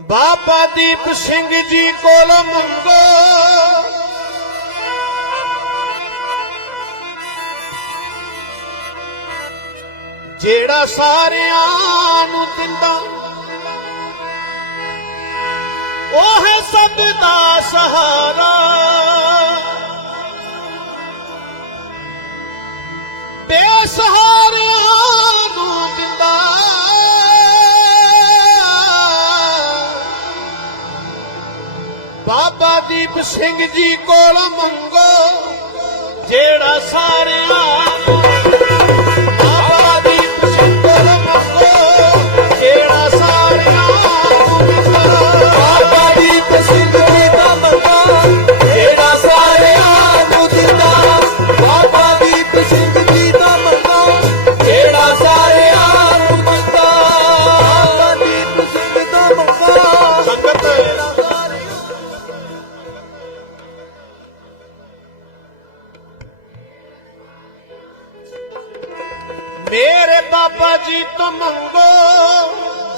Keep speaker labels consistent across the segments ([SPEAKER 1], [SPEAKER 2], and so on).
[SPEAKER 1] ਬਾਬਾ ਦੀਪ ਸਿੰਘ ਜੀ ਕੋਲ ਮੰਗੋ। ਜਿਹੜਾ ਸਾਰਿਆਂ ਨੂੰ ਦਿੰਦਾ, ਉਹ ਹੈ ਸਭ ਦਾ ਸਹਾਰਾ। ਦੀਪ ਸਿੰਘ ਜੀ ਕੋਲ ਮੰਗੋ। ਮੇਰੇ ਬਾਬਾ ਜੀ ਤੋਂ ਮੰਗੋ,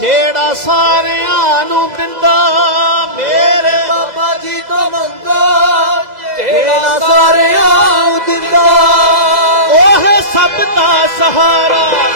[SPEAKER 1] ਜਿਹੜਾ ਸਾਰਿਆਂ ਨੂੰ ਦਿੰਦਾ। ਮੇਰੇ
[SPEAKER 2] ਬਾਬਾ ਜੀ ਤੋਂ ਮੰਗੋ, ਜਿਹੜਾ ਸਾਰਿਆਂ ਨੂੰ ਦਿੰਦਾ।
[SPEAKER 1] ਉਹ ਸਭ ਦਾ ਸਹਾਰਾ।